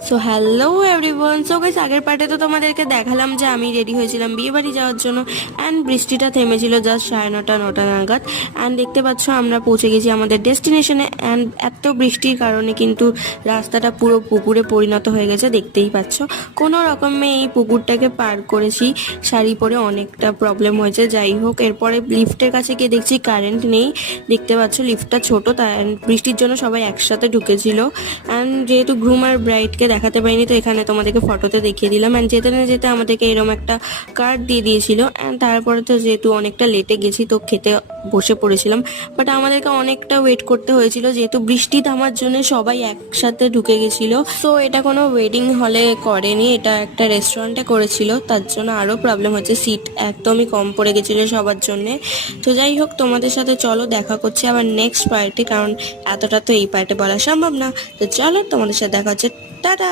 So hello everyone. So guys, আগের পার্টে তো তোমাদেরকে দেখালাম যে আমি রেডি হয়েছিলাম বিয়ে বাড়ি যাওয়ার জন্য। অ্যান্ড বৃষ্টিটা থেমেছিল জাস্ট 9:30 নাগাদ। অ্যান্ড দেখতে পাচ্ছ আমরা পৌঁছে গেছি আমাদের ডেস্টিনেশনে। অ্যান্ড এত বৃষ্টির কারণে কিন্তু রাস্তাটা পুরো পুকুরে পরিণত হয়ে গেছে, দেখতেই পাচ্ছ। কোনো রকমে এই পুকুরটাকে পার করেছি শাড়ি পরে, অনেকটা প্রবলেম হয়েছে। যাই হোক, এরপরে লিফটের কাছে গিয়ে দেখছি কারেন্ট নেই। দেখতে পাচ্ছ লিফটটা ছোট, তাই বৃষ্টির জন্য সবাই একসাথে ঢুকেছিল। অ্যান্ড যেহেতু গ্রুম আর ব্রাইডকে দেখাতে পারিনি, তো এখানে তোমাদেরকে ফটোতে দেখিয়ে দিলাম। অ্যান্ড যেতে না যেতে আমাদেরকে এরকম একটা কার্ড দিয়ে দিয়েছিল। অ্যান্ড তারপরে তো যেহেতু অনেকটা লেটে গেছি, তো খেতে বসে পড়েছিলাম। বাট আমাদেরকে অনেকটা ওয়েট করতে হয়েছিল, যেহেতু বৃষ্টি থামার জন্য সবাই একসাথে ঢুকে গেছিল। সো এটা কোনো ওয়েডিং হলে করেনি, এটা একটা রেস্টুরেন্টে করেছিল, তার জন্য আরও প্রবলেম হচ্ছে। সিট একদমই কম পড়ে গেছিলো সবার জন্যে। তো যাই হোক, তোমাদের সাথে চলো দেখা করছি আবার নেক্সট পার্টে, কারণ এতটা তো এই পার্টে বলা সম্ভব না। তো চলো, তোমাদের সাথে দেখা হচ্ছে। টাটা।